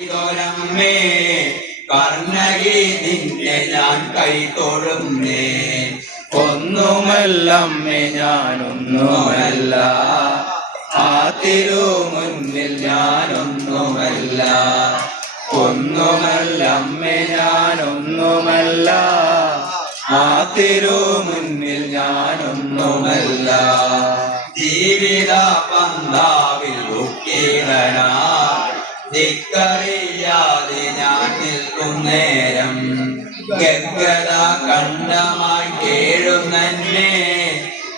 ോരമ്മേ കർണകി നിന്നെ ഞാൻ കൈതൊഴുന്നേ. ഒന്നുമല്ലമ്മേ ഞാനൊന്നുമല്ല, ആ തിരുമുന്നിൽ ഞാനൊന്നുമല്ല. ഒന്നുമല്ലമ്മേ ഞാനൊന്നുമല്ല, ആ തിരുമുന്നിൽ ഞാനൊന്നുമല്ല. ജീവിത പന്താവിൽ ഉക്കീടനാ ധിക്കറിയാതെ ഞാൻ നിൽക്കും നേരം, ഗദ്ഗത കണ്ഠമായി കേഴുന്നെ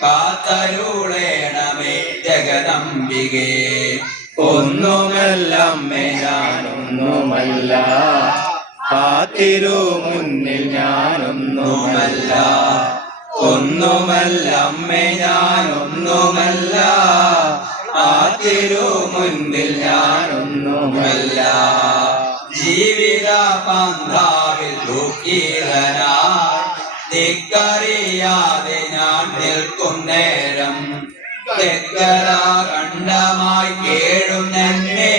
കാത്തരുളേണമേ ജഗദംബികേ. ഒന്നുമല്ലമ്മേ ഞാനൊന്നുമല്ല, ആ തിരുമുന്നിൽ ഞാനൊന്നുമല്ല. ഒന്നുമല്ലമ്മേ ഞാനൊന്നുമല്ല, ആ തിരുമുൻപിൽ ഞാനൊന്നുമല്ല. ജീവിത പന്താവിൽ ദുഃഖിതനായി ധിക്കറിയാതെ ഞാൻ നിൽക്കും നേരം, ഗദ്ഗദാഖണ്ഡമായി കേഴുന്നെ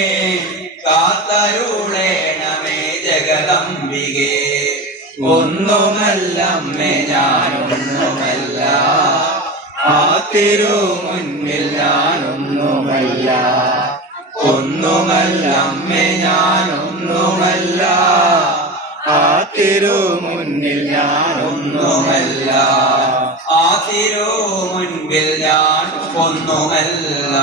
കാത്തരുളേണമേ ജഗദംബികേ. ഒന്നുമല്ലമ്മേ ഞാനൊന്നുമല്ല, ആ തിരുമുൻപിൽ ഞാനൊന്നുമല്ല. ഒന്നുമല്ലമ്മേ ഞാനൊന്നുമല്ല, ആ തിരുമുൻപിൽ ഞാനൊന്നുമല്ല. ആ തിരുമുൻപിൽ ഞാൻ ഒന്നുമല്ല.